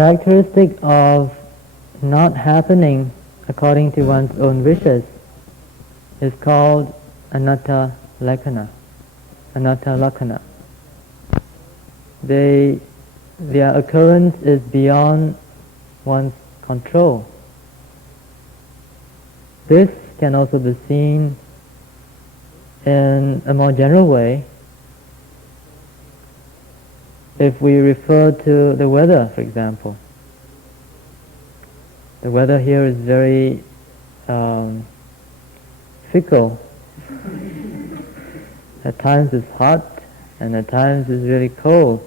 characteristic of not happening according to one's own wishes is called anatta lakkhana. Anatta lakkhana. Their occurrence is beyond one's control. This can also be seen in a more general way if we refer to the weather, for example. The weather here is very fickle. At times it's hot, and at times it's really cold.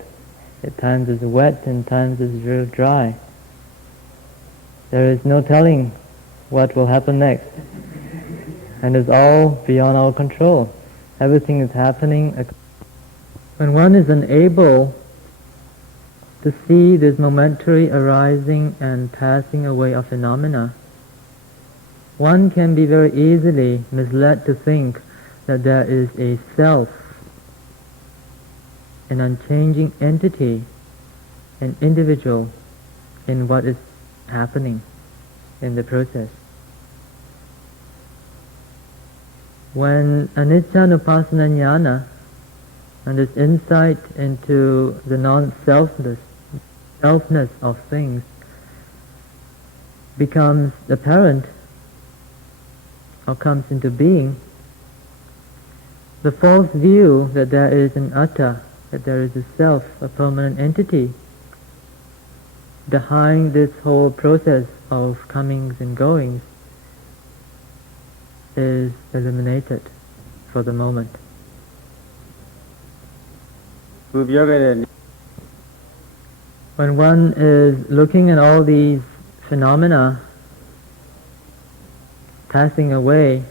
At times it's wet, and at times it's real dry. There is no telling what will happen next. And it's all beyond our control. Everything is happening. When one is unable to see this momentary arising and passing away of phenomena, one can be very easily misled to think that there is a self, an unchanging entity, an individual in what is happening in the process. When anicca-nupassana jnana and this insight into the non-selfness of things becomes apparent or comes into being, the false view that there is an atta, that there is a self, a permanent entity, behind this whole process of comings and goings is eliminated for the moment. When one is looking at all these phenomena passing away,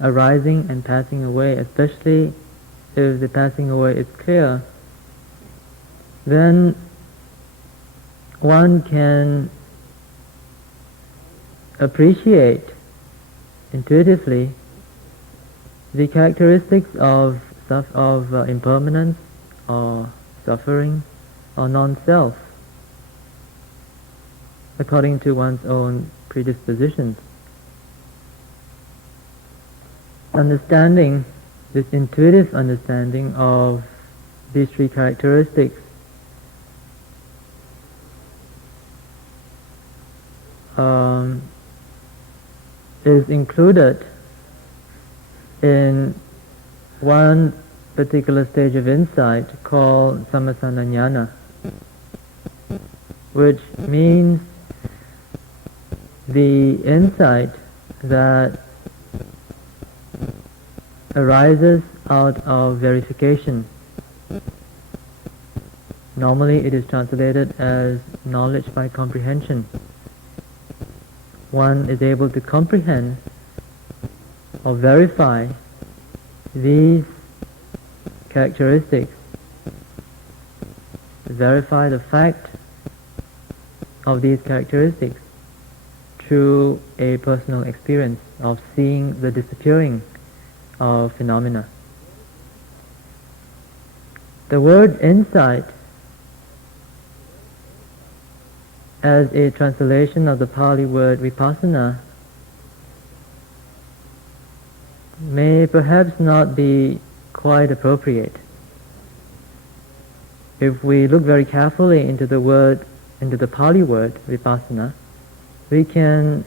arising and passing away, especially if the passing away is clear, then one can appreciate intuitively the characteristics of impermanence or suffering or non-self according to one's own predispositions. Understanding, this intuitive understanding of these three characteristics is included in one particular stage of insight called sammasana jnana, which means the insight that arises out of verification. Normally it is translated as knowledge by comprehension. One is able to comprehend or verify these characteristics, verify the fact of these characteristics through a personal experience of seeing the disappearing of phenomena. The word insight, as a translation of the Pali word vipassana, may perhaps not be quite appropriate. If we look very carefully into the Pali word vipassana, we can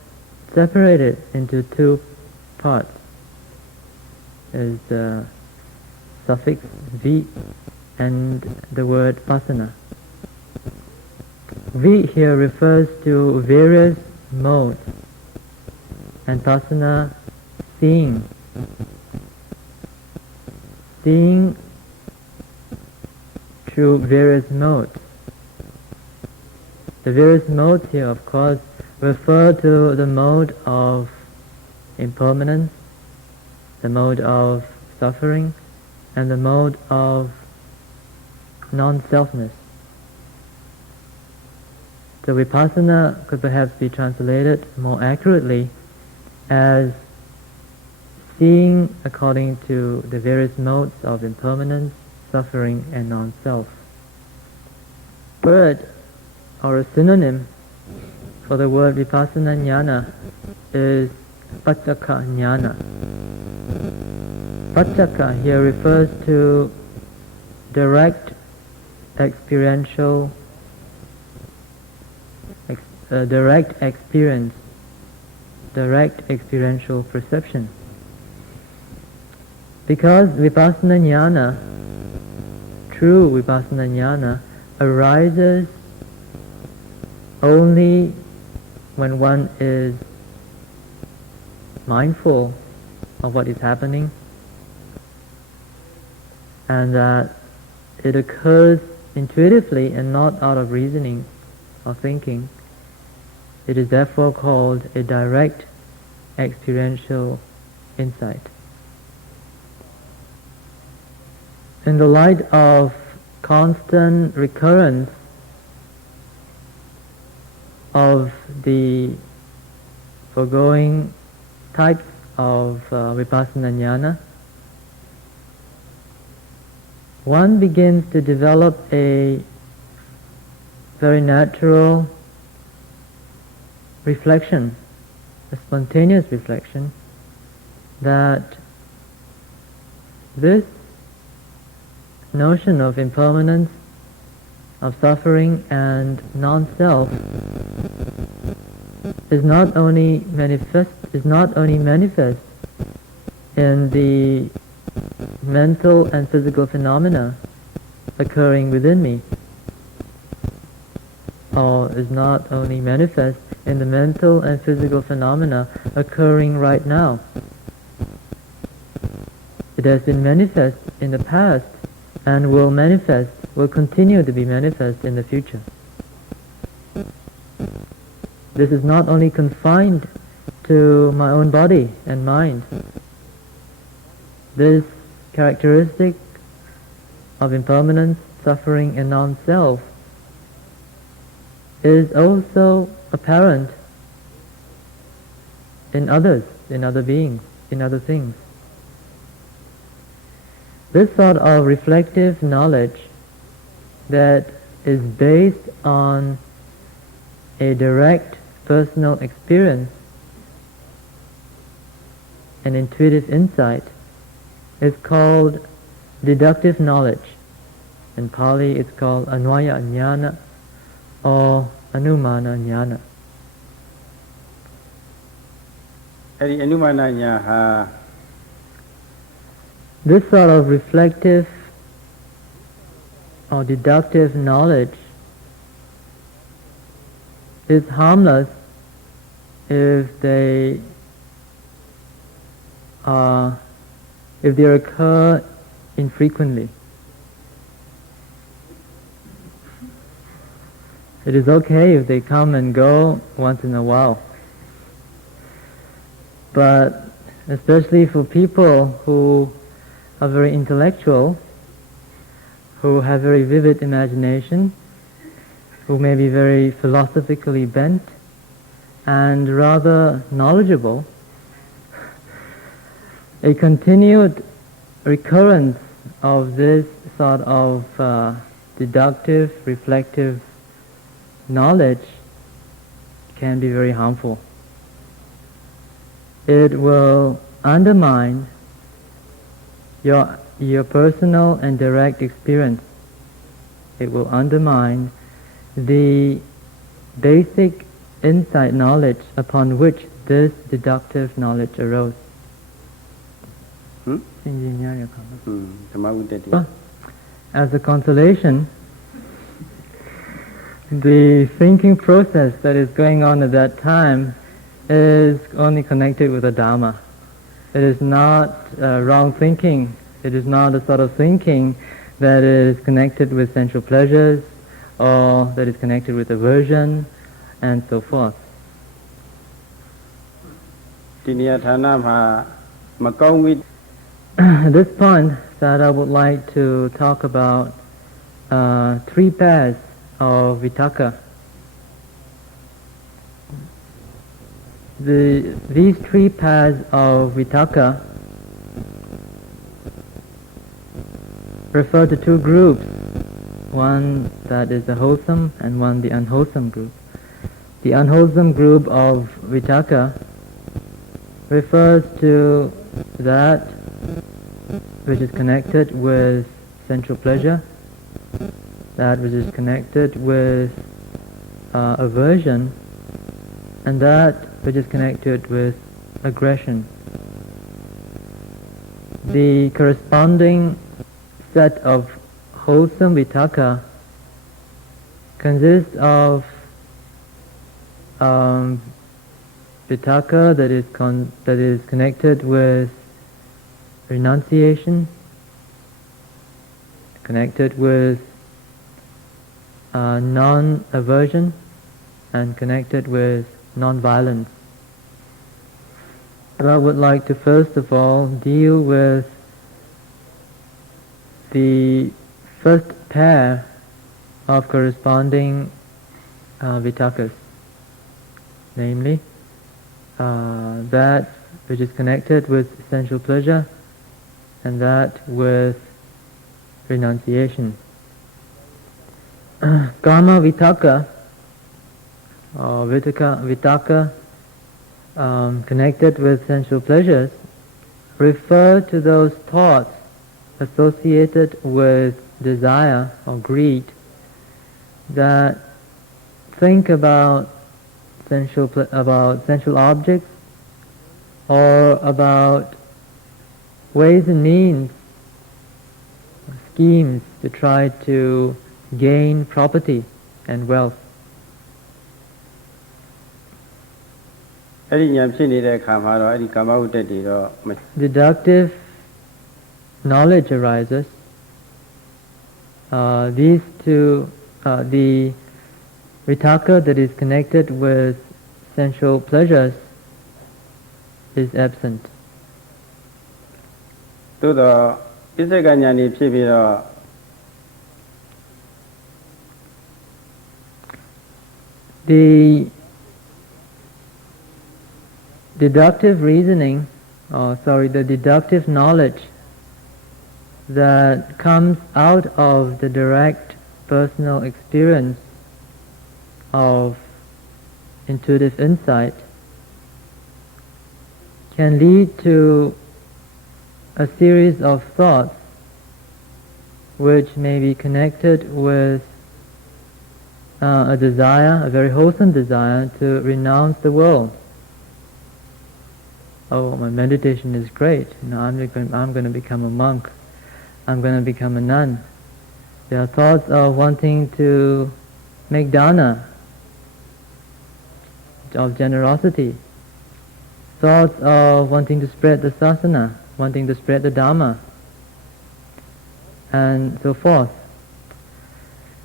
separate it into two parts. Is the suffix vi and the word passana. Vi here refers to various modes, and passana, seeing. Seeing through various modes. The various modes here, of course, refer to the mode of impermanence, the mode of suffering, and the mode of non-selfness. So vipassana could perhaps be translated more accurately as seeing according to the various modes of impermanence, suffering, and non-self. But or a synonym for the word Vipassana jnana is Paccaka jnana. Paccaka here refers to direct experiential direct experience, direct experiential perception. Because Vipassana jnana, true Vipassana jnana, arises only when one is mindful of what is happening, and that it occurs intuitively and not out of reasoning or thinking. It is therefore called a direct experiential insight. In the light of constant recurrence of the foregoing types of Vipassana jnana, one begins to develop a very natural reflection, a spontaneous reflection, that this notion of impermanence, of suffering and non-self is not only manifest in the mental and physical phenomena occurring within me, or is not only manifest in the mental and physical phenomena occurring right now. It has been manifest in the past and will continue to be manifest in the future. This is not only confined to my own body and mind. This characteristic of impermanence, suffering and non-self is also apparent in others, in other beings, in other things. This sort of reflective knowledge that is based on a direct personal experience, an intuitive insight, is called deductive knowledge. In Pali it's called Anvaya Jnana or Anumana Jnana. This sort of reflective or deductive knowledge is harmless if they occur infrequently. It is okay if they come and go once in a while. But especially for people who are very intellectual, who have very vivid imagination, who may be very philosophically bent and rather knowledgeable, a continued recurrence of this sort of deductive, reflective knowledge can be very harmful. It will undermine your personal and direct experience. It will undermine the basic insight knowledge upon which this deductive knowledge arose. As a consolation, the thinking process that is going on at that time is only connected with the Dharma. It is not wrong thinking. It is not a sort of thinking that is connected with sensual pleasures or that is connected with aversion and so forth. At this point, Sada would like to talk about three pairs of vitakka. These three pairs of vitakka refer to two groups. one that is the wholesome and one the unwholesome group. The unwholesome group of vitakka refers to that which is connected with sensual pleasure, that which is connected with aversion, and that which is connected with aggression. The corresponding set of wholesome vitakka consists of vitakka that is connected with renunciation, connected with non-aversion, and connected with non-violence. I would like to first of all deal with the first pair of corresponding vitakkas, namely that which is connected with sensual pleasure and that with renunciation. Kama vitakka or vitakka connected with sensual pleasures refer to those thoughts associated with desire or greed that think about sensual objects or about ways and means, schemes to try to gain property and wealth. Deductive knowledge arises. These two, the vitakka that is connected with sensual pleasures is absent. The deductive reasoning, the deductive knowledge that comes out of the direct personal experience of intuitive insight can lead to a series of thoughts which may be connected with a desire, a very wholesome desire to renounce the world. Oh, my meditation is great. I'm going to become a monk. I'm going to become a nun. There are thoughts of wanting to make dana, of generosity. Thoughts of wanting to spread the sasana, wanting to spread the dhamma, and so forth.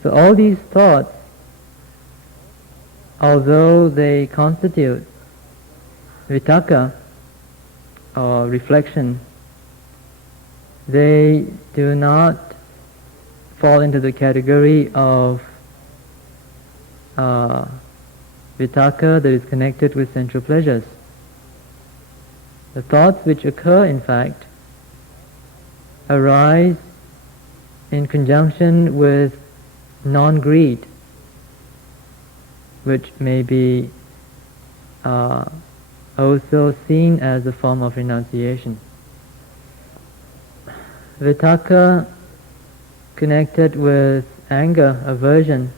So all these thoughts, although they constitute vitakka or reflection, they do not fall into the category of vitakka that is connected with sensual pleasures. The thoughts which occur, in fact, arise in conjunction with non-greed, which may be also seen as a form of renunciation. Vitakka connected with anger, aversion,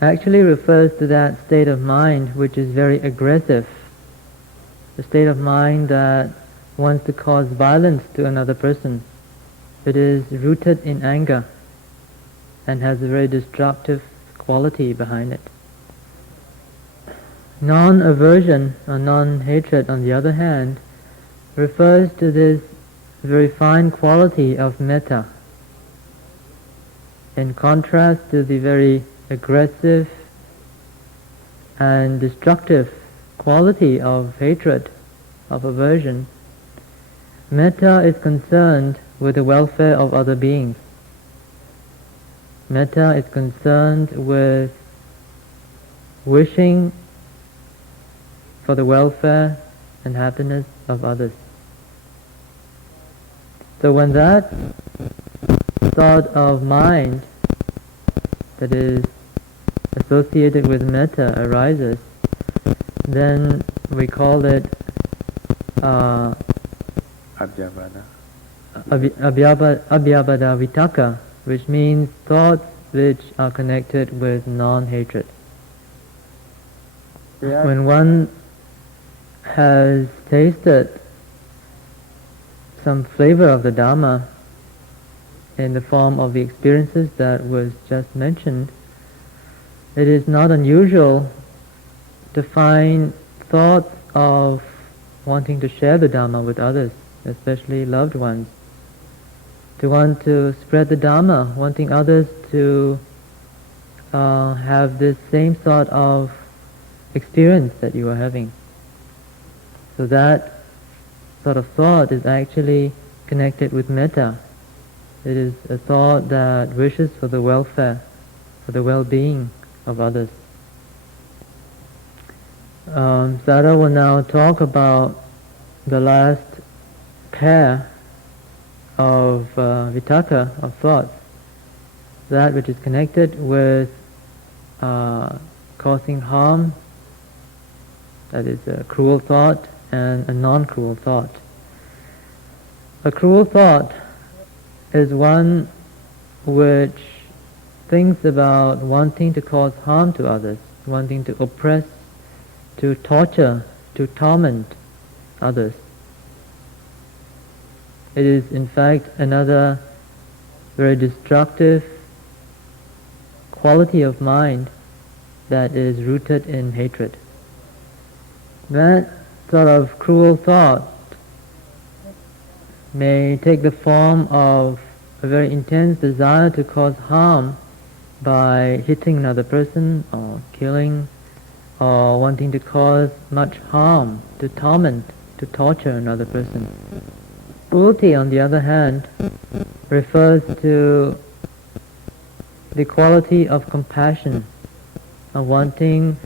actually refers to that state of mind which is very aggressive, the state of mind that wants to cause violence to another person. It is rooted in anger and has a very destructive quality behind it. Non-aversion or non-hatred, on the other hand, refers to this very fine quality of metta, in contrast to the very aggressive and destructive quality of hatred, of aversion. Metta is concerned with the welfare of other beings. Metta is concerned with wishing for the welfare and happiness of others. So when that thought of mind that is associated with metta arises, then we call it abhyabhada vitaka, which means thoughts which are connected with non-hatred. When one has tasted some flavor of the Dhamma in the form of the experiences that was just mentioned, it is not unusual to find thoughts of wanting to share the Dhamma with others, especially loved ones, to want to spread the Dhamma, wanting others to have this same sort of experience that you are having. So that sort of thought is actually connected with metta. It is a thought that wishes for the welfare, for the well-being of others. Sada will now talk about the last pair of vitaka, of thoughts, that which is connected with causing harm, that is a cruel thought, and a non-cruel thought. A cruel thought is one which thinks about wanting to cause harm to others, wanting to oppress, to torture, to torment others. It is in fact another very destructive quality of mind that is rooted in hatred. That sort of cruel thought may take the form of a very intense desire to cause harm by hitting another person or killing or wanting to cause much harm, to torment, to torture another person. Cruelty, on the other hand, refers to the quality of compassion, of wanting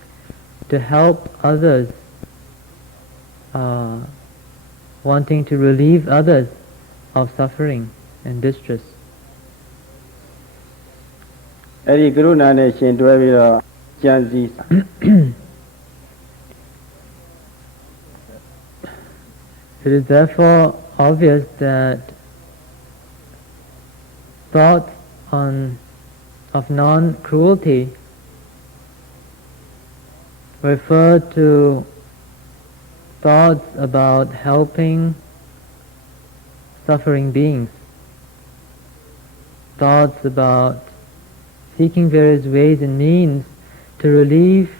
to help others, wanting to relieve others of suffering and distress. အဲ့ဒီကရုဏာနဲ့ရှင်တွဲပြီးတော့ကြံစည် It is therefore obvious that thoughts of non-cruelty refer to thoughts about helping suffering beings, thoughts about seeking various ways and means to relieve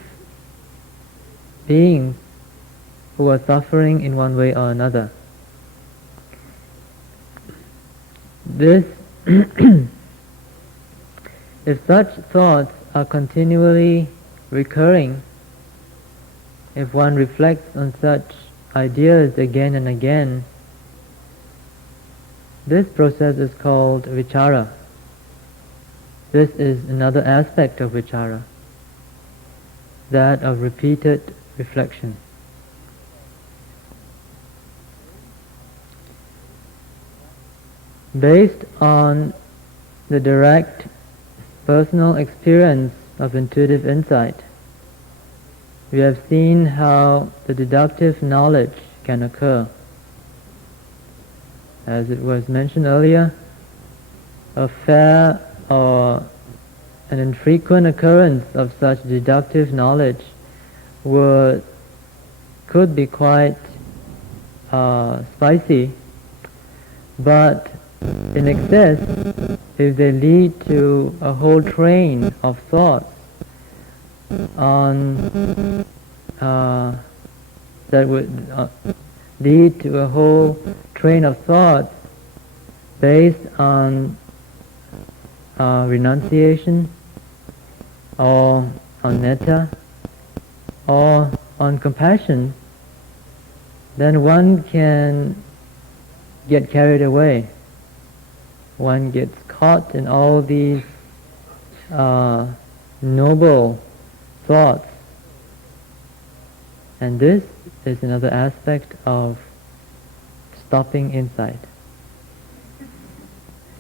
beings who are suffering in one way or another. This, if such thoughts are continually recurring, if one reflects on such ideas again and again, this process is called vichara. This is another aspect of vichara, that of repeated reflection. Based on the direct personal experience of intuitive insight, we have seen how the deductive knowledge can occur. As it was mentioned earlier, a fair or an infrequent occurrence of such deductive knowledge could be quite spicy, but in excess, if they lead to a whole train of thoughts that would lead to a whole train of thoughts based on renunciation, or on metta, or on compassion, then one can get carried away. One gets caught in all these noble thoughts. And this is another aspect of stopping insight.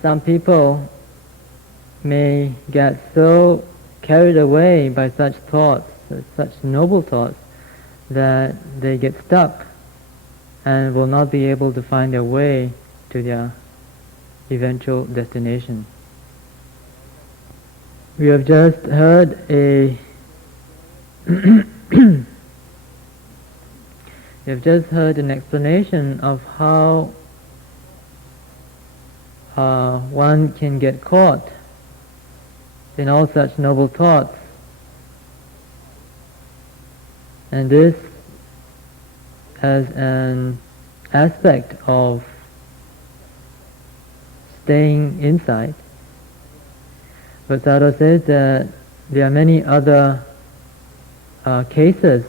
Some people may get so carried away by such thoughts, such noble thoughts, that they get stuck and will not be able to find their way to their eventual destination. We have just heard an explanation of how one can get caught in all such noble thoughts, and this as an aspect of staying inside. But Sayadaw says that there are many other cases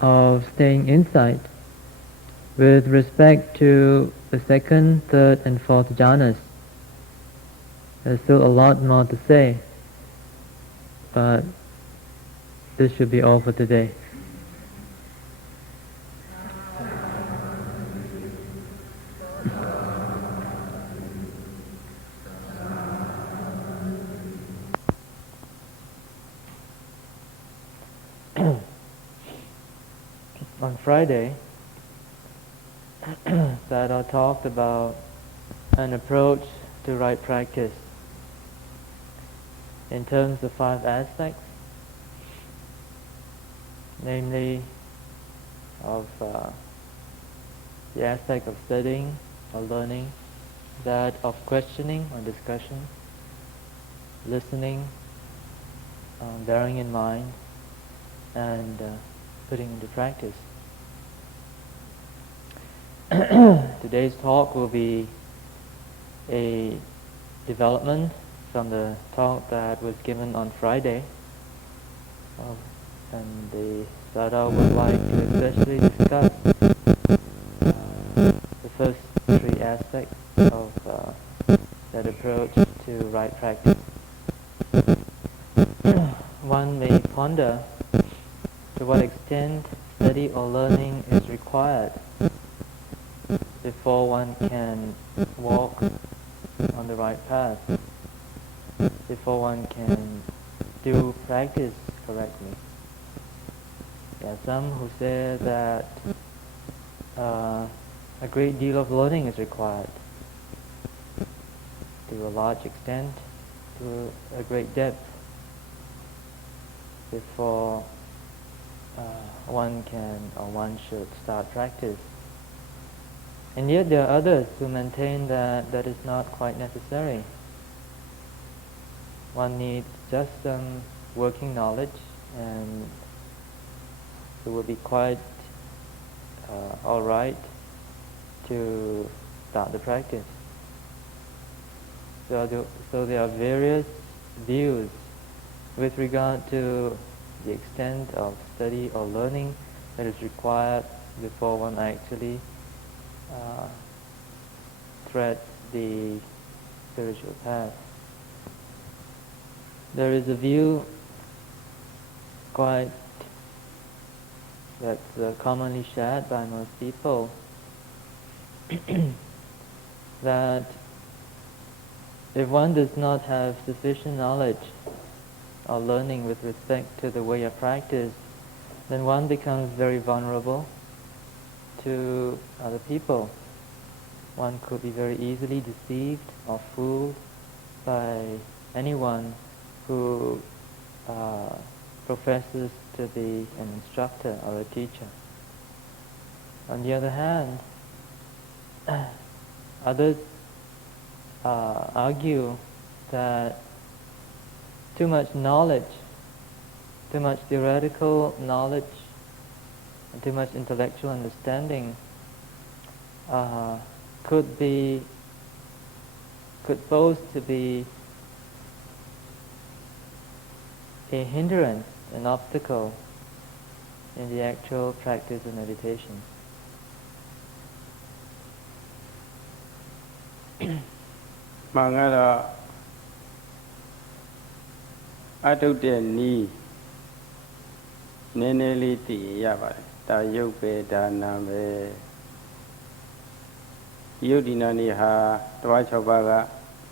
of staying inside with respect to the second, third, and fourth jhanas. There's still a lot more to say, but this should be all for today. On Friday, Sayadaw talked about an approach to right practice in terms of 5 aspects, namely of the aspect of studying or learning, that of questioning or discussion, listening, bearing in mind, and putting into practice. Today's talk will be a development from the talk that was given on Friday, and the Sayadaw would like to especially discuss the first 3 aspects of that approach to right practice. One may ponder to what extent study or learning is required before one can walk on the right path, before one can do practice correctly. There are some who say that a great deal of learning is required to a large extent, to a great depth, before one should start practice. And yet there are others who maintain that that is not quite necessary. One needs just some working knowledge, and it will be quite all right to start the practice. So there are various views with regard to the extent of study or learning that is required before one actually treads the spiritual path. There is a view that's commonly shared by most people that if one does not have sufficient knowledge or learning with respect to the way of practice, then one becomes very vulnerable to other people. One could be very easily deceived or fooled by anyone who professes to be an instructor or a teacher. On the other hand, others argue that too much knowledge, too much theoretical knowledge, and too much intellectual understanding could pose to be a hindrance, an obstacle in the actual practice of meditation. မှန်ကတော့အထုတ်တဲ့နီးနည်းနည်းလေးသိရပါတယ်ဒါရုပ်ပဲဒါနာပဲယုတ်ဒီနာနေဟာတဝါ6ပါးက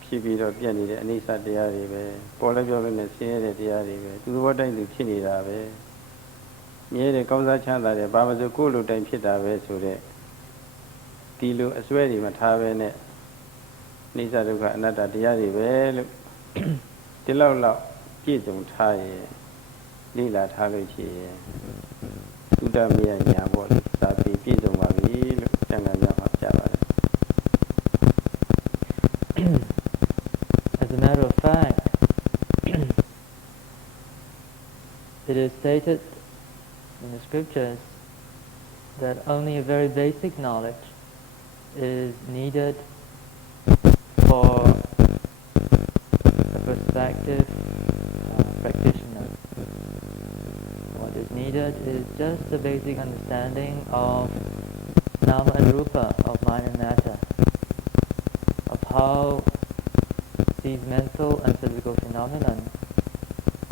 ဖြ ဖြစ်ပြီးတော့ပြည့်နေတဲ့အနိစ္စတရားတွေပဲပေါ်လည်းပြောလို့နဲ့ဆင်းရဲတဲ့တရားတွေပဲသူသဘောတိုင်းသူဖြစ်နေတာပဲမြဲတဲ့ကောင်းစားချမ်းသာတဲ့ဘာမှဆိုကိုယ်လိုတိုင်းဖြစ်တာပဲဆိုတဲ့ဒီလိုအစွဲတွေမထားပဲနဲ့နိစ္စဒုက္ခအနတ္တတရားတွေပဲလို့ဒီလောက်ပြည့်စုံထားရဲ့လိလာထားလို့ရှိရင်သုတမယညာပေါ့လေသာပြီးပြည့်စုံပါပြီလို့ကျန်ကများမှာပြပါတယ် As a matter of fact, it is stated in the scriptures that only a very basic knowledge is needed for a prospective practitioner. What is needed is just the basic understanding of nama and rupa, of mind and matter, of how these mental and physical phenomena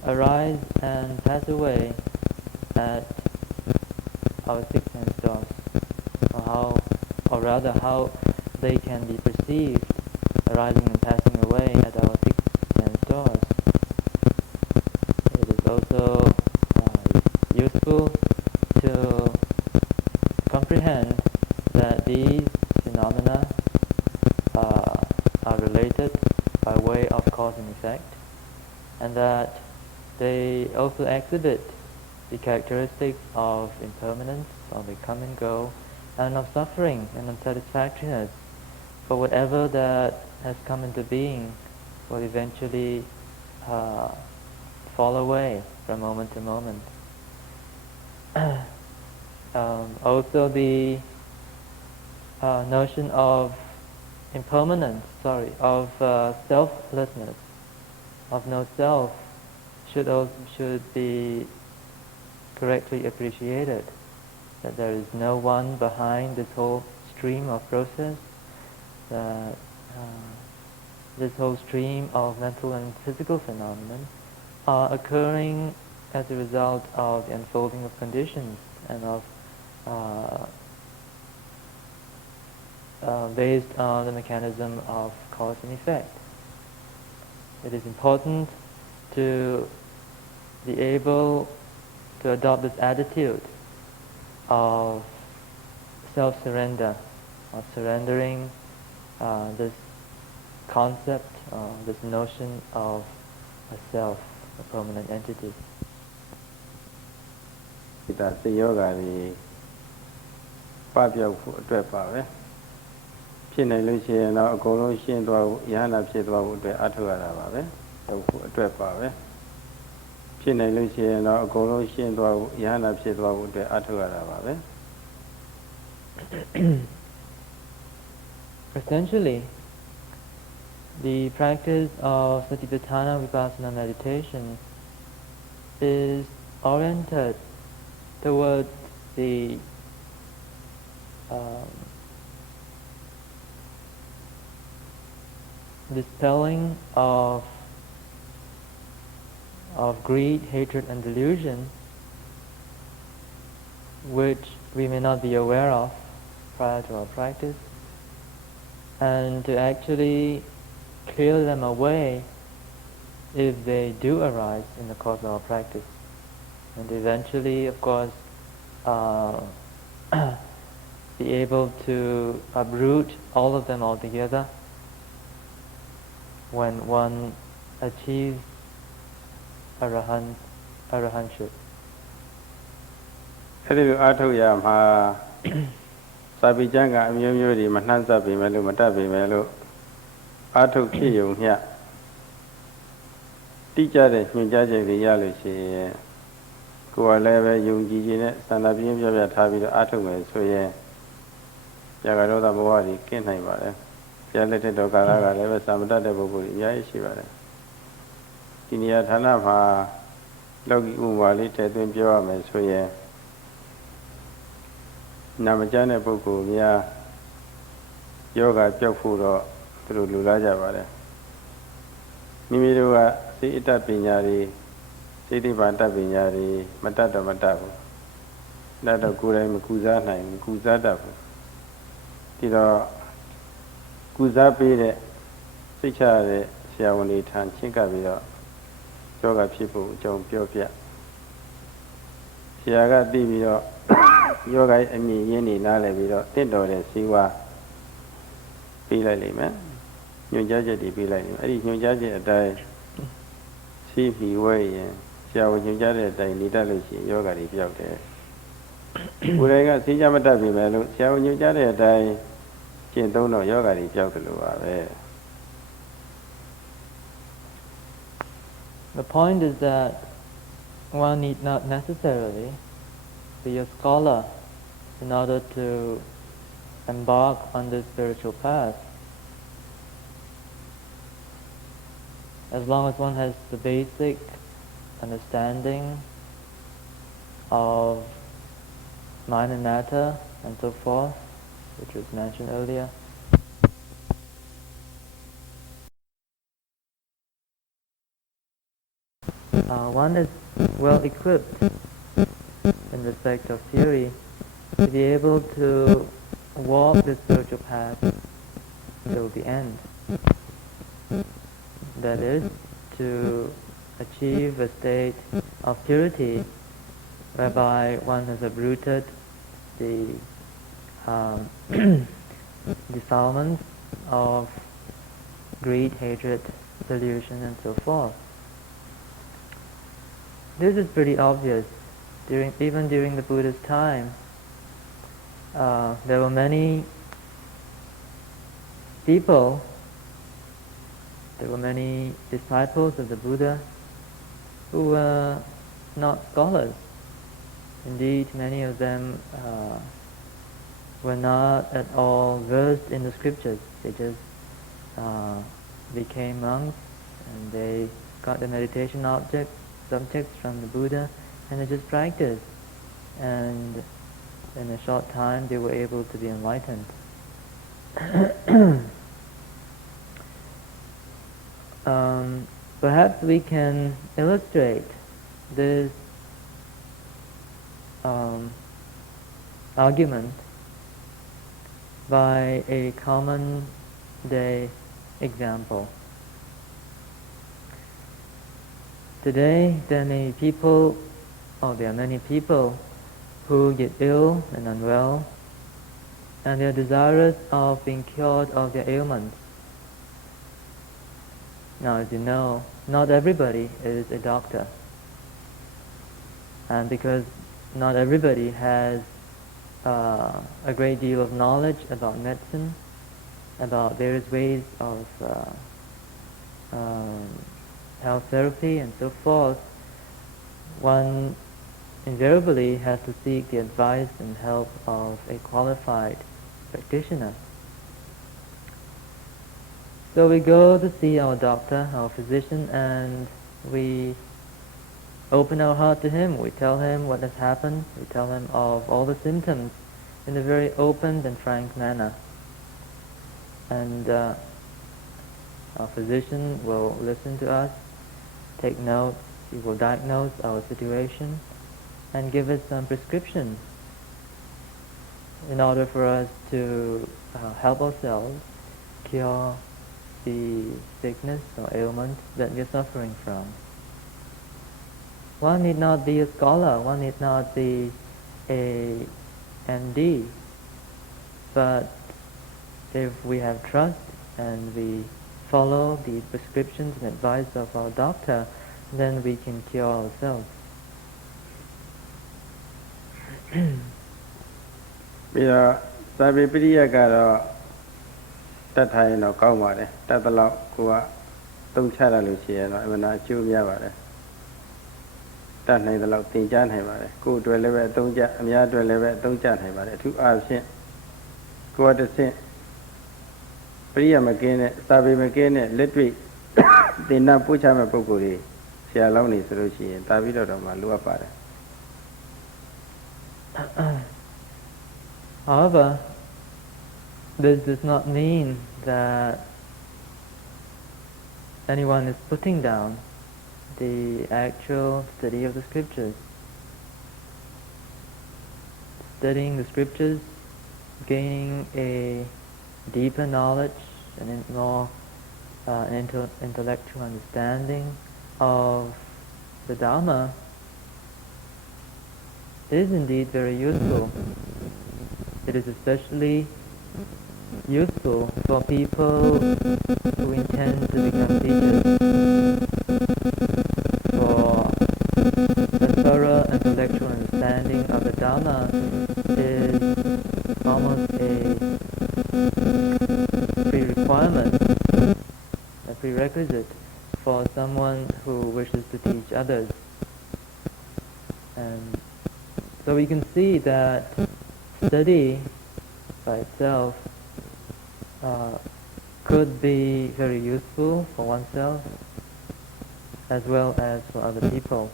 arise and pass away at our six sense doors, or rather how they can be perceived arising and passing away at our six sense doors. It is also useful to comprehend that these phenomena are related by way of cause and effect, and that they also exhibit the characteristics of impermanence, of they come and go, and of suffering and unsatisfactoriness. For whatever that has come into being will eventually fall away from moment to moment. Also the notion of impermanence, of selflessness, of no self, should be correctly appreciated. That there is no one behind this whole stream of process, that this whole stream of mental and physical phenomena are occurring as a result of the unfolding of conditions and of based on the mechanism of cause and effect. It is important to be able to adopt this attitude of self-surrender, of surrendering this concept, this notion of a self, a permanent entity. ဒါစေယောဂါတွေပပျောက်ဖို့အတွက်ပါပဲဖြစ်နိုင်လို့ရှိရင်တော့အကုန်လုံးရှင်းသွားဖို့ယဟနာဖြစ်သွားဖို့အတွက်အထောက်ရတာပါပဲတော့ဖို့အတွက်ပါပဲဖြစ်နိုင်လို့ရှိရင်တော့အကုန်လုံးရှင်းသွားဖို့ယဟနာဖြစ်သွားဖို့အတွက်အထောက်ရတာပါပဲ Essentially, the practice of Satipatthana Vipassana meditation is oriented towards the dispelling of greed, hatred and delusion, which we may not be aware of prior to our practice, and to actually clear them away if they do arise in the course of our practice. And eventually, of course, be able to uproot all of them altogether when one achieves arahantship. အဲဒီလိုအားထုတ်ရမှာစာပေကျမ်းကအမျိုးမျိုးတွေမနှံ့စပ်ပေမဲ့လို့မတတ်ပေမဲ့လို့အားထုတ်ဖြစ်ယုံမျှတိကျတဲ့ညွှန်ကြားချက်တွေရလို့ရှိရင်ကိုယ်ကလည်းပဲယုံကြည်ခြင်းနဲ့သန္တာပြင်းပြပြထားပြီးတော့အားထုတ်မယ်ဆိုရင်ရာဂဒေါသဘဝတွေကင်းနိုင်ပါတယ်။ဘုရားလက်ထက်တော်ကာလကလည်းပဲသမတတ်တဲ့ပုဂ္ဂိုလ်တွေအများကြီးရှိပါတယ်။ဒီနေရာဌာနမှာလောကီဥပမာလေးတည်သွင်းပြောရမယ်ဆိုရင်နာမကျမ်းတဲ့ပုဂ္ဂိုလ်များယောဂကြောက်ဖို့တော့သူတို့လူလာကြပါတယ်။မိမိတို့ကစိတ်အတ္တပညာတွေစိတ်တိပ္ပံတတ်ပညာတွေမတတ်တော့မတတ်ဘူး။ဒါတော့ကိုယ်တိုင်မကူစားနိုင်ဘူးကူစားတတ်ဘူး။ဒီတော့ကူစားပေးတဲ့ စိတ်ချရတဲ့ဆရာဝန်တွေထံချင်းကပ်ပြီးတော့ယောဂဖြစ်ဖို့အကြောင်းပြောပြဆရာကသိပြီးတော့ယောဂရဲ့အမြင်ရင်းနေနားလည်ပြီးတော့တင့်တော်တဲ့ဇီဝပေးလိုက်လိမ့်မယ်ညွှန်ကြားချက်တွေပေးလိုက်လိမ့်မယ်အဲ့ဒီညွှန်ကြားချက်အတိုင်းစီးပြီးဝဲရင်ဆရာဝန်ညွှန်ကြားတဲ့အတိုင်းနေတတ်လို့ရှိရင်ယောဂတွေပြောက်တယ်ကိုယ်တိုင်ကသိကြမတတ်ပြီပဲလို့ဆရာဝန်ညွှန်ကြားတဲ့အတိုင်းကျင့်သုံးတော့ယောဂတွေပြောက်တယ်လို့ပါပဲ The point is that one need not necessarily be a scholar in order to embark on the spiritual path. As long as one has the basic understanding of mind and matter and so forth, which was mentioned earlier, one is well equipped in respect of theory to be able to walk the spiritual path till the end. That is, to achieve a state of purity whereby one has uprooted the defilements of greed, hatred, delusion, and so forth. This is pretty obvious. Even during the Buddha's time, there were many people, there were many disciples of the Buddha who were not scholars. Indeed, many of them were not at all versed in the scriptures. They just became monks and they got the meditation subjects from the Buddha and they just practiced. And in a short time they were able to be enlightened. Perhaps we can illustrate this argument by a common day example. Today there are many people who get ill and unwell, and they are desirous of being cured of their ailments. Now, as you know, not everybody is a doctor, and because not everybody has a great deal of knowledge about medicine, about various ways of health therapy and so forth, one invariably has to seek the advice and help of a qualified practitioner. So we go to see our doctor, our physician, and we open our heart to him. We tell him what has happened. We tell him of all the symptoms in a very open and frank manner. And our physician will listen to us, take notes, he will diagnose our situation and give us some prescriptions in order for us to help ourselves cure the sickness or ailment that we are suffering from. One need not be a scholar, one need not be a MD, but if we have trust and we follow the prescriptions and advice of our doctor, then we can cure ourselves. ပြီးတော့သာဝေပရိယကတော့တတ်ထိုင်တော့ကောင်းပါတယ်တတ်သလောက်ကိုကသုံးချရလို့ရှိရင်တော့အမှန်အကျိုးများပါတယ်တတ်နိုင်သလောက်သင်ကြားနိုင်ပါတယ်ကိုယ်အတွက်လည်းပဲအသုံးချအများအတွက်လည်းပဲအသုံးချနိုင်ပါတယ်အထူးအားဖြင့်ကိုယ်တစ်ဆင့်ပရိယမကင်းတဲ့သာဝေမကင်းတဲ့လက်တွေ့သင်္နာပို့ချမဲ့ပုဂ္ဂိုလ်တွေဆရာလောင်းနေဆိုလို့ရှိရင်တာပြီးတော့မှလိုအပ်ပါတယ် However, this does not mean that anyone is putting down the actual study of the scriptures. Studying the scriptures, gaining a deeper knowledge and a more intellectual understanding of the Dharma is indeed very useful. It is especially useful for people who intend to become teachers. For a thorough intellectual understanding of the Dharma is almost a pre-requirement, a prerequisite for someone who wishes to teach others. And so we can see that study by itself could be very useful for oneself as well as for other people.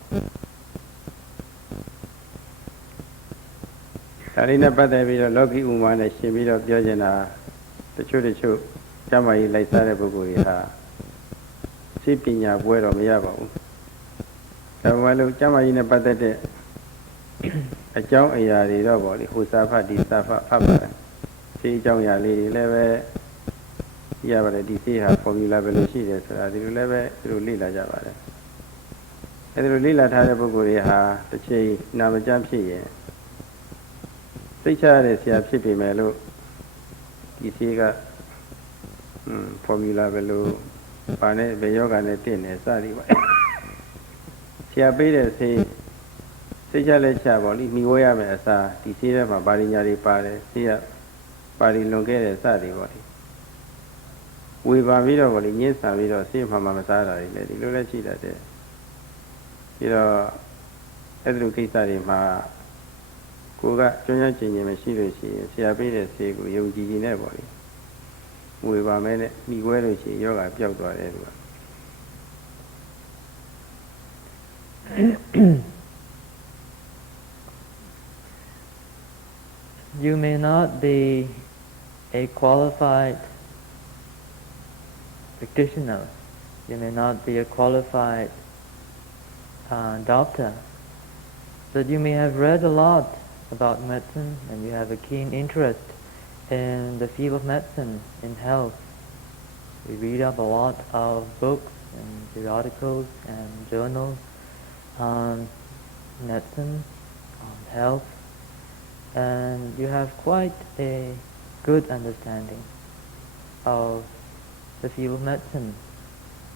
ဒါလေးနဲ့ပတ်သက်ပြီးတော့လောကီဥမာနဲ့ရှင်းပြီးတော့ပြောချင်တာတချို့ကျမ်းမာရေးလိုက်စားတဲ့ပုဂ္ဂိုလ်တွေဟာစိတ်ပညာပွဲတော့မရပါဘူး။ဒါမှမဟုတ်ကျမ်းမာရေးနဲ့ပတ်သက်တဲ့အကြောင်းအရာတွေတော့ပေါ့လေဟိုစာဖတ်ဒီစာဖတ်ပါတယ်။ဒီအကြောင်းအရာလေးတွေလည်းပဲရပါတယ်ဒီစိတ်ဟာ formula ပဲလို့ရှိတယ်ဆိုတာဒီလိုလည်းပဲသူတို့လေ့လာကြပါတယ်။အဲဒီလိုလေ့လာထားတဲ့ပုဂ္ဂိုလ်တွေဟာတစ်ချိန်နာမကျမ်းဖြစ်ရင်စိတ်ချရတဲ့ဆရာဖြစ်ပေမဲ့လို့ဒီစိတ်ကformula ပဲလို့ဘာနဲ့ဘယ်ယောဂနဲ့တင့်နေစသည်ပါဆရာပေးတဲ့စိတ်ချလက်ချပါလိမိဝဲရမယ်အစားဒီစိတ်ထဲမှာပါဠိညာတွေပါတယ်စိတ်ကပါဠိလွန်ခဲ့တဲ့စသည်ပါလိဝေပါပြီးတော့ပါလိညှင်းဆန်ပြီးတော့စိတ်မှမစားတာတွေလည်းဒီလိုလည်းရှိတတ်တယ်ပြီးတော့အဲ့ဒီလိုကိစ္စတွေမှာကိုကကျွမ်းကျွမ်းကျင်ကျင်မရှိလို့ရှိရင်ဆရာပေးတဲ့ဆေးကိုယုံကြည်ခြင်းနဲ့ပေါ့လေဝေပါမဲနဲ့မိခွဲလို့ရှိရင်ယောဂပျောက်သွားတယ်သူက You may not be a qualified practitioner. You may not be a qualified doctor, but you may have read a lot about medicine and you have a keen interest in the field of medicine, in health. We read up a lot of books and periodicals and journals on medicine, on health, and you have quite a good understanding of the field of medicine,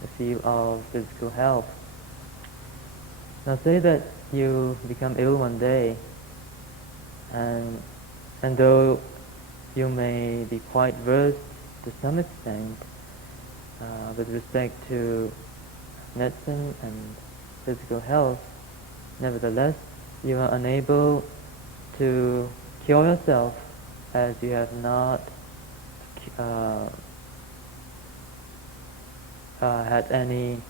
the field of physical health. Now say that you become ill one day, and though you may be quite versed to some extent with respect to medicine and physical health, nevertheless you are unable to cure yourself as you have not had any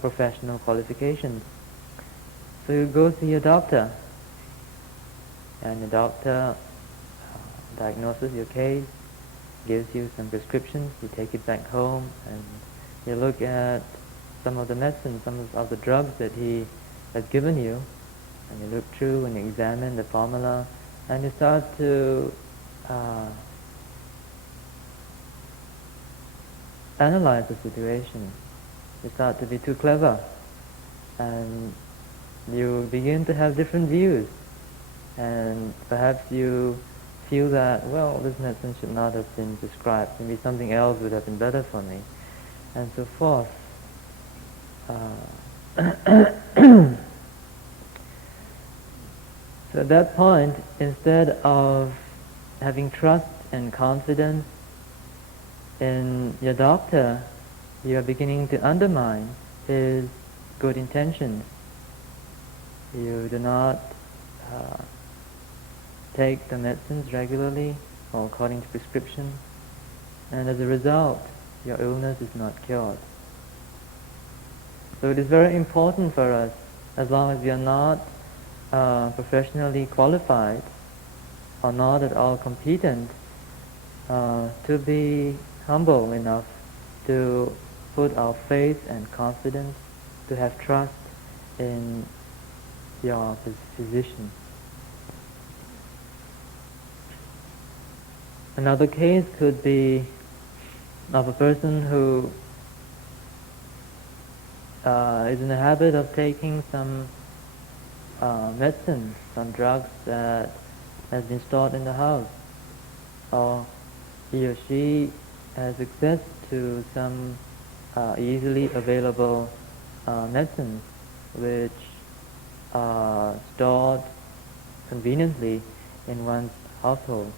professional qualifications. So you go see a doctor, and the doctor diagnoses your case, gives you some prescriptions, you take it back home, and you look at some of the medicine, some of the drugs that he has given you, and you look through and you examine the formula, and you start to analyze the situation. You start to be too clever, and you begin to have different views, and perhaps you feel that, well, this medicine should not have been prescribed, maybe something else would have been better for me, and so forth. So at that point, instead of having trust and confidence in your doctor, you are beginning to undermine his good intentions. You do not take the medicines regularly or according to prescription, and as a result, your illness is not cured. So it is very important for us, as long as we are not professionally qualified or not at all competent, to be humble enough to put our faith and confidence, to have trust in your physician. Another case could be of a person who is in the habit of taking some medicine, some drugs that has been stored in the house, or he or she has access to some easily available medicines which are stored conveniently in one's household.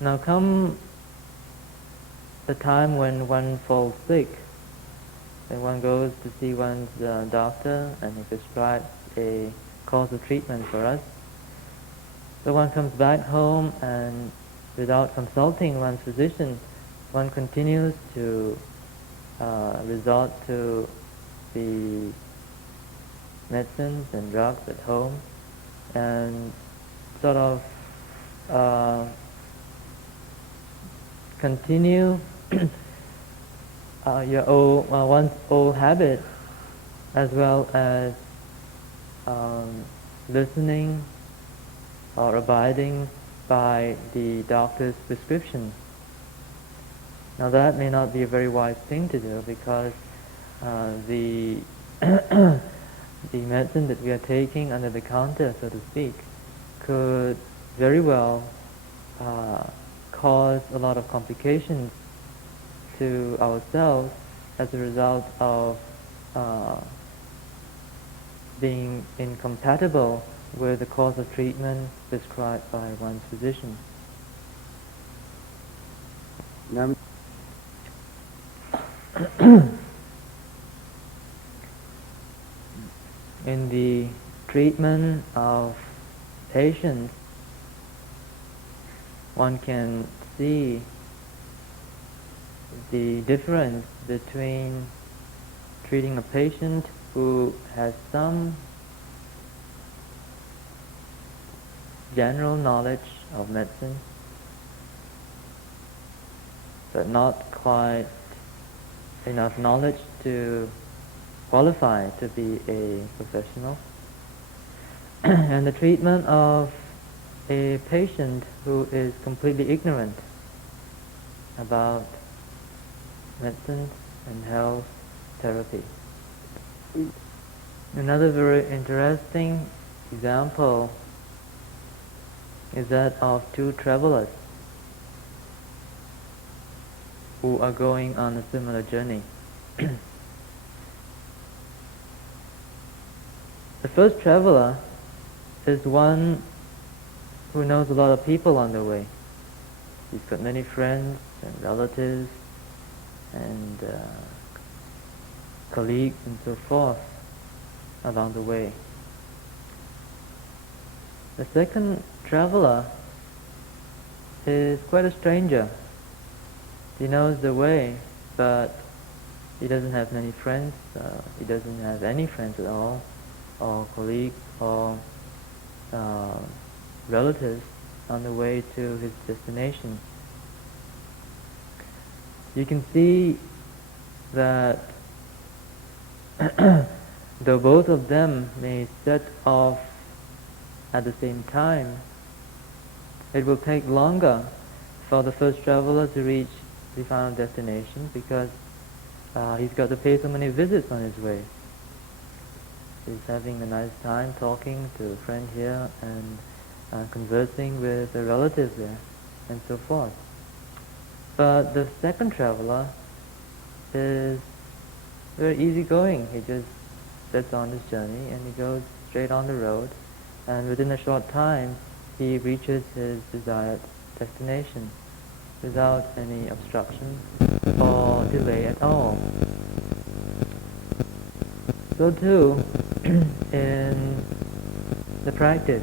Now come the time when one falls sick, then one goes to see one's doctor and he prescribes a course of treatment for us. So one comes back home and without consulting one's physician, one continues to resort to the medicines and drugs at home and sort of continue one's old habit, as well as listening or abiding by the doctor's prescription. Now that may not be a very wise thing to do, because the the medicine that we are taking under the counter, so to speak, could very well cause a lot of complications to ourselves as a result of being incompatible with the course of treatment prescribed by one's physician. In the treatment of patients, one can see the difference between treating a patient who has some general knowledge of medicine, but not quite enough knowledge to qualify to be a professional, and the treatment of a patient who is completely ignorant about medicine and health therapy. Another very interesting example is that of two travelers who are going on a similar journey. The first traveler is one who knows a lot of people on the way. He's got many friends and relatives and colleagues and so forth along the way. The second traveler is quite a stranger. He knows the way, but he doesn't have many friends. He doesn't have any friends at all, or colleagues, or relatives on the way to his destination. You can see that though both of them may set off at the same time, it will take longer for the first traveler to reach the final destination, because he's got to pay so many visits on his way. He's having a nice time talking to a friend here and conversing with a relative there, and so forth. But the second traveler is very easygoing. He just sets on his journey and he goes straight on the road, and within a short time he reaches his desired destination without any obstruction or delay at all. So too, in the practice,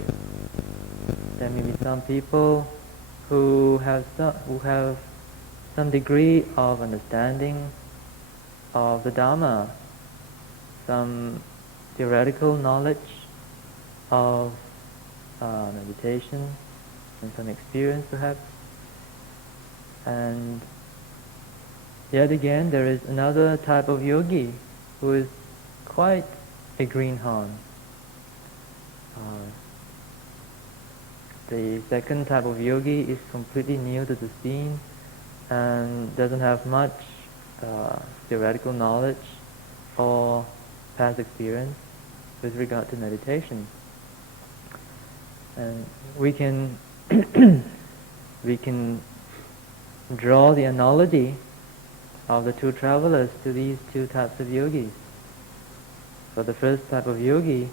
there may be some people who have some degree of understanding of the Dharma, some theoretical knowledge of meditation, and some experience perhaps. And yet again, there is another type of yogi who is quite a greenhorn. The second type of yogi is completely new to the scene, and doesn't have much theoretical knowledge or past experience with regard to meditation. And we can we can draw the analogy of the two travelers to these two types of yogis. For the first type of yogi,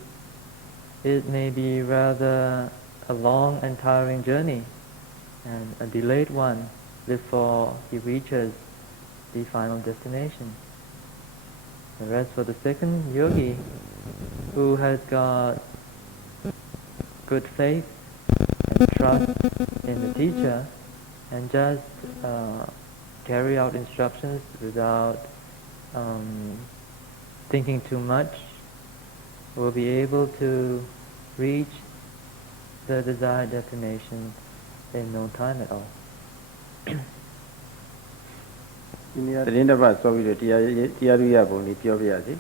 it may be rather a long and tiring journey and a delayed one before he reaches the final destination. Whereas for the second yogi, who has got good faith and trust in the teacher and just carry out instructions without thinking too much, will be able to reach the desired destination in no time at all. ဒီနေ့သတင်းတစ်ပတ်စောပြီးတော့တရားရပုံလေးပြောပြရစီ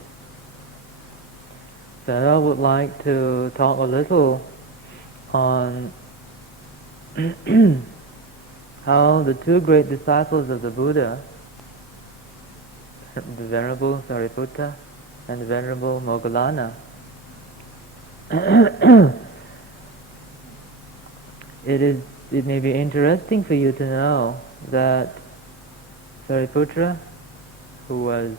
So I would like to talk a little on how the two great disciples of the Buddha, the Venerable Sariputta and the Venerable Moggallana, it may be interesting for you to know that Sariputta, who was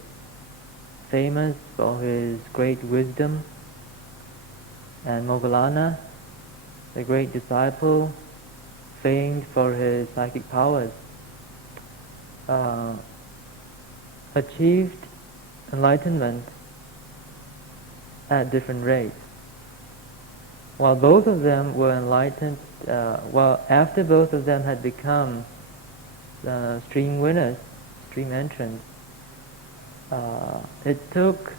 famous for his great wisdom, and Moggallana, the great disciple, famed for his psychic powers, achieved enlightenment at different rates. While both of them were enlightened, after both of them had become stream winners, stream entrants, it took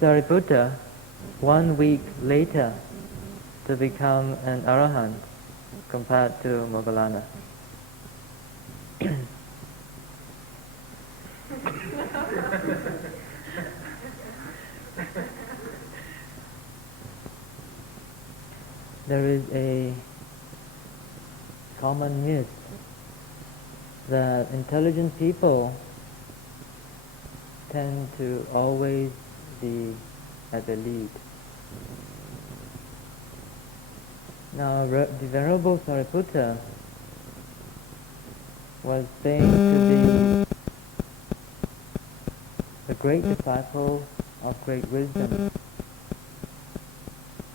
Sariputta 1 week later to become an arahant compared to Moggallana. There is a common myth that intelligent people tend to always be at the lead. Now, the Venerable Sariputta was saying to be a great disciple of great wisdom.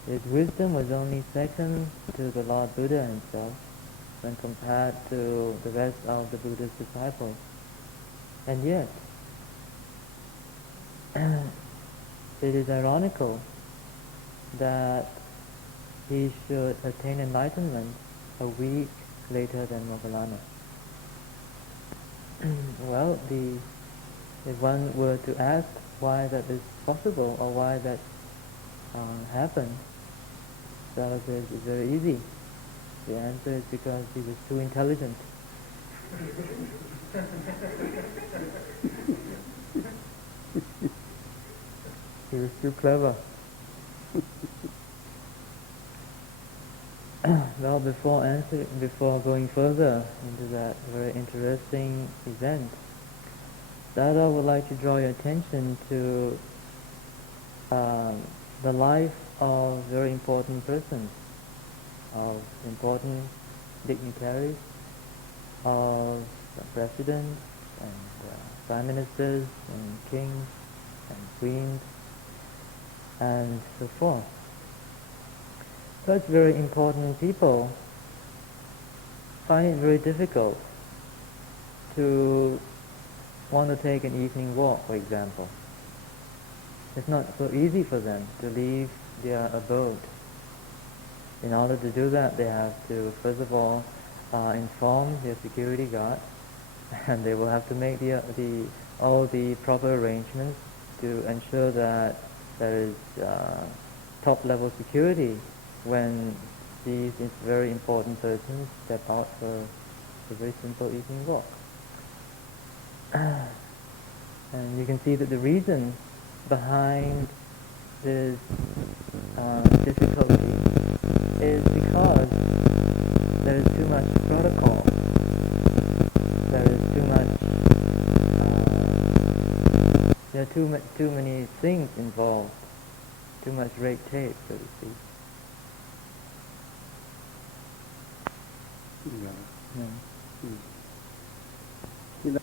His wisdom was only second to the Lord Buddha himself when compared to the rest of the Buddha's disciples. And yet, it is ironical that he should attain enlightenment a week later than Moggallana. Well, if one were to ask why that is possible or why that happened, Sala says it's very easy. The answer is because he was too intelligent. He was too clever. Well, before going further into that very interesting event, Dada would like to draw your attention to the life of very important persons, of important dignitaries, of presidents and prime ministers and kings and queens and so forth. Such very important people find it very difficult to want to take an evening walk, for example. It's not so easy for them to leave their abode. In order to do that, they have to, first of all, inform their security guard, and they will have to make all the proper arrangements to ensure that there is top-level security when these very important persons step out for a very simple evening walk. And you can see that the reason behind this difficulty is because there is too much protocol are too many things involved, too much red tape, so to speak.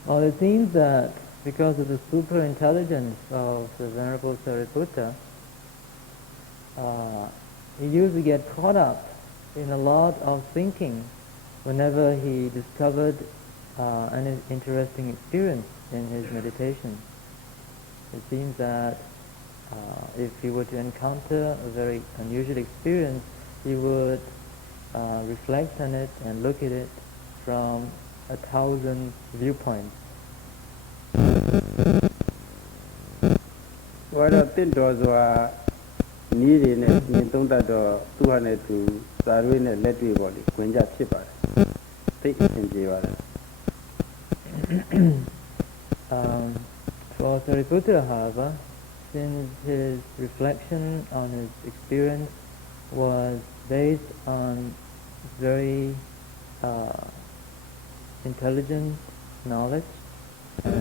Well, it seems that because of the super intelligence of the Venerable Sariputta, he used to get caught up in a lot of thinking whenever he discovered an interesting experience in his meditation. It seems that if he were to encounter a very unusual experience, he would reflect on it and look at it from 1,000 viewpoints. What a thin doors were needing in Tonda 202 Sarwin and Letty body, when just cheaper. Take it in Jiva. For Sariputta, however, since his reflection on his experience was based on very intelligent knowledge and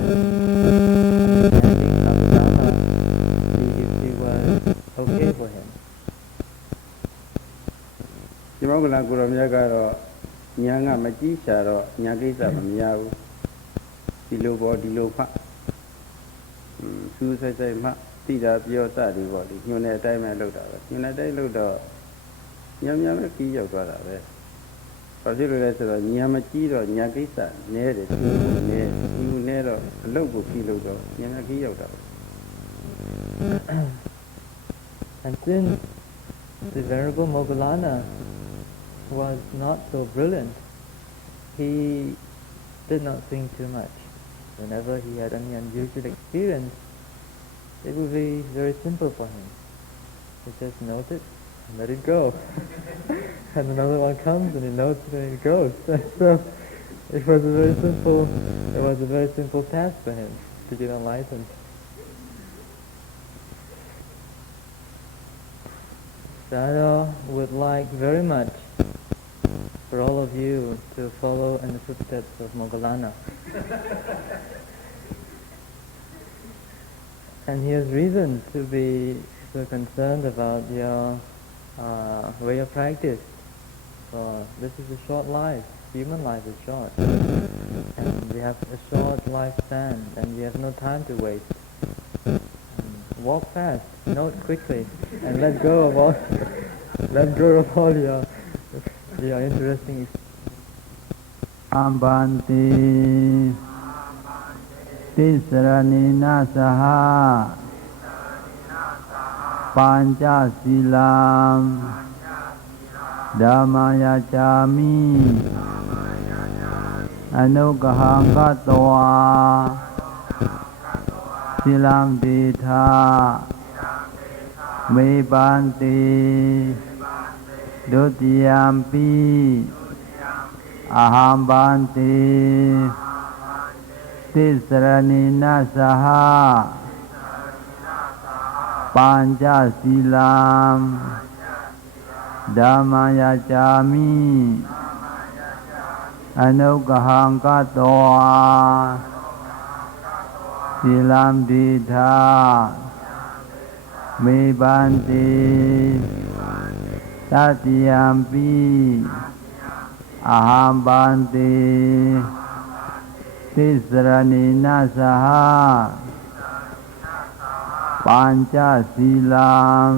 understanding of the Dhamma, it was okay for him. Simangula Guramiagaro, Nyanga Majisharo, Nyagisa Miao, Dilobo, Dilopa, Suicide, Tida, Piosa, the body, Yuna time I looked at it. Yuna day looked at Yamaki of Gada. Particularly Nyamachi or Nyagisa, near it, near a local kilo, Yamaki of And since the Venerable Moggallana was not so brilliant, he did not think too much. Whenever he had any unusual experience, it would be very simple for him. He just notes it and let it go. And another one comes and he notes it and it goes. So it was a very simple task for him to get enlightened. So I would like very much for all of you to follow in the footsteps of Moggallana. And he has reason to be so concerned about your way of practice. For this is a short life. Human life is short. And we have a short lifespan and we have no time to waste. Walk fast, note quickly, and let go of all your interesting. Ambanti Tisranina Saha Pancha Silam Dhammaya Chami Anugahanga Toa Silam Ditha Vipanti Dutiyampi Ahambanti Tisranina Saha Pancha Silam Dhammaya Chami Anugahanga Toa Silam Ditha Vipanti Tatiyampi Ahambanti Tisranina Saha Pancha Silam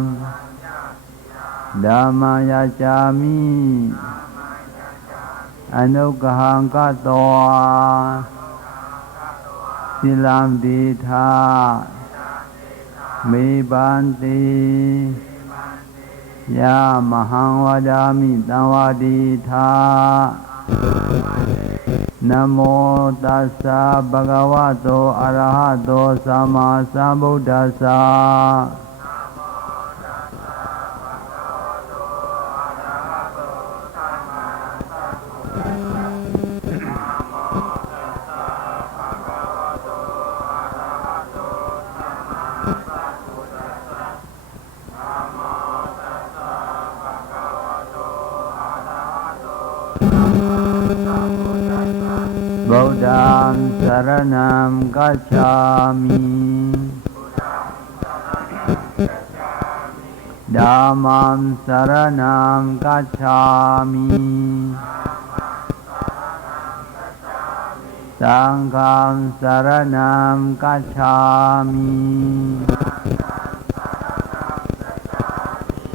Dhammaya Chami Anugahanga Toa Silam Ditha Vipanti Ya Mahang Vadami Tavaditha Namo Tassa Bhagavato Arahato Sama Sambuddhassa Buddham Saranam Gacchami Dhammam saranam gacchami Sangham saranam gacchami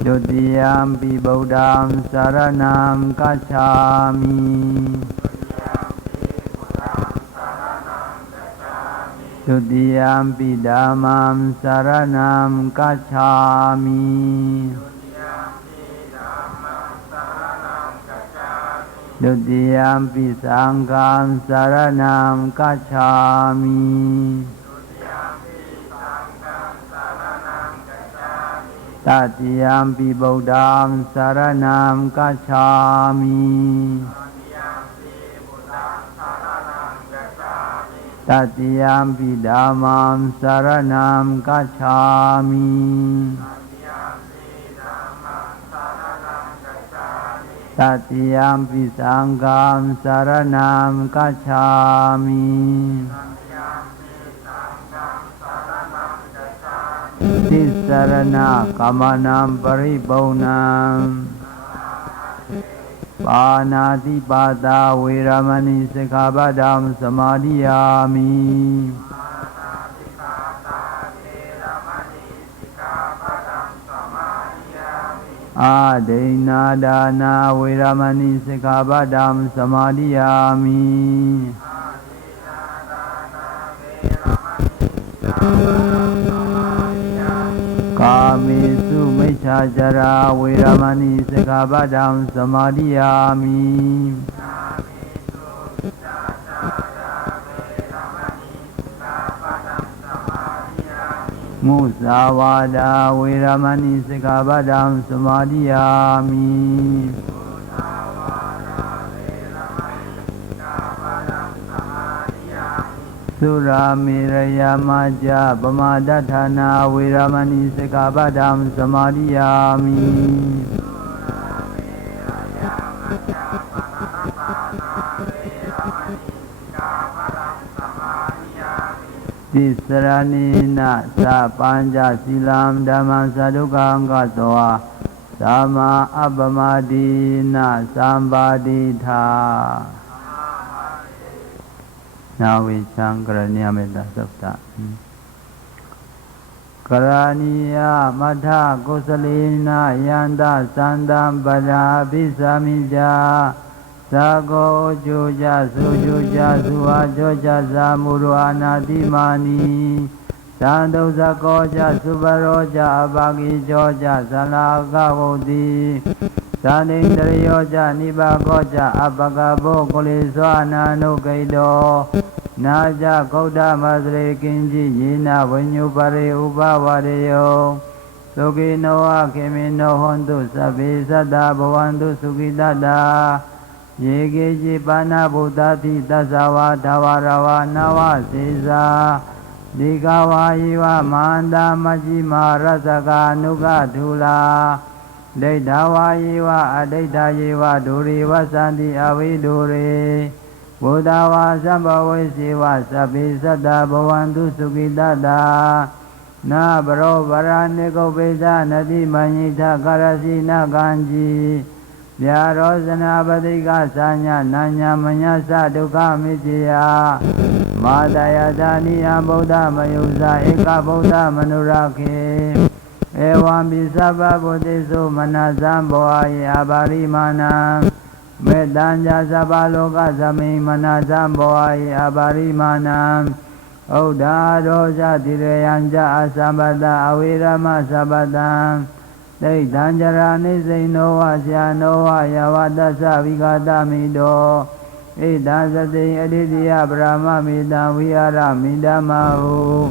Dutiyampi Buddham saranam gacchami Dutiyampi Dhammam saranam gacchami Dutiyampi Sangham saranam gacchami Tatiyampi Buddham saranam gacchami Tatiyampi Dhammam saranam gacchami Tatiyampi Sangham saranam gacchami Tisarana kamanam paribonam Panditabhivamsa Viramani Sikkhapadam samadhiyami Adena dana Viramani Sikkhapadam samadhiyami Kamesu Micchācara Viramani Sikkhapadam samadhiyami Musavada Viramani Sikkhapadam samadhiyami Sura Miraya Majja Pamadatthana Viramani Sikkhapadam samadhiyami Tisaranena sa panja silam dhamma sadukang gatoa sama abhamadina sambaditha Now we chant Karaniya Sapta. Karaniya Madha Kusalina Yanda Sandam Bada Bisamija Sago Juja Sujuja Suajoja Samuru Anadimani Sando Sakoja Subaroja Abagi Joja Salagavodi Sanindriyoja Nibagoja Abagabo Kuliswana Nukaido Naja Kauda Madre Kinji Yina Vinyupare Upavareyo Sugino Akimino Hontu Sabi Sada Bhavantu Sugidada Yegiji Pana Buddhati Tasawa Tavarava Nava Sisa Dikawa Iwa Manda Majima Rasaka Nuga Thula Deitawa Iwa Adeita Iwa Duri Vasanti Aviduri Buddhawa Sambhavesiwa Sabi Sada Bhavantu Sugidada Na Baro Varaniko Veda Nadi Manita Karasi Naganji Vyarosana Badika Sanya Nanya Manyasa Dukha Mitya Madaya Daniya Buddha Mayusa Eka Buddha Manurake Evam Bisabha Buddhisu Manasam Bohai Abharimana Medanja Sabaloka Sami Manasam Bohai Abharimana Oda Dosa Tireyanja Asambada Avirama Sabadam Deitanjara Nisino Vasya Nova Yavadasa Vigata Mido Idasati Aditya Brahma Midam Vihara Midamahu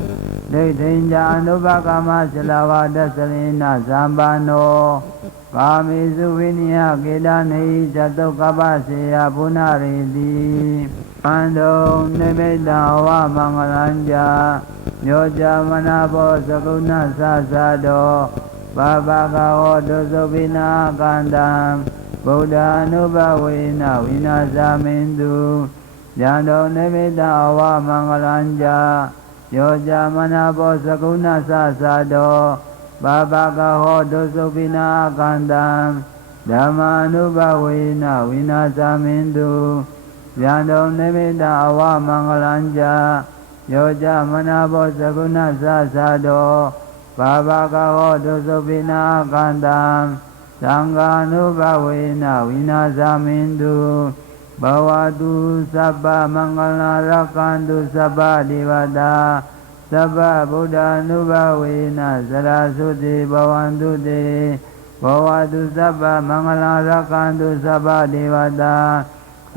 Deitinja Anubhakama Silavada Salina Sambano Kamisu Vinaya Kedani Chatukapasya Punaridi Ando Nimeda Wa Mangalanja Yoja Manabo Sakuna Sasado Babagao Dosovina Kandam Buddha Nubhavina Vinasamindu Jando Nimeda Wa Mangalanja Yoja Manabo Sakuna Sasado Babaka ho dosopina kandam Dhammanubhavena vinasamindu Vyandam nimitta ava mangalanja Yoja manabo saguna sasado Babaka ho dosopina kandam Sanghanubhavena vinasamindu Bhavatu sabba mangala rakantu sabba divada Sabba Buddha Nubhavena Saraswati Bhavantu Te Bhavatu Sabba Mangala Rakantu Sabba Devata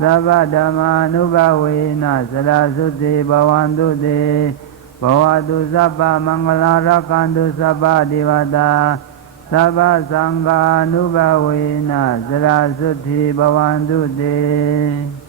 Sabba Dhamma Nubhavena Saraswati Bhavantu Te Bhavatu Sabba Mangala Rakantu Sabba Devata Sabba Sangha Nubhavena Saraswati Bhavantu Te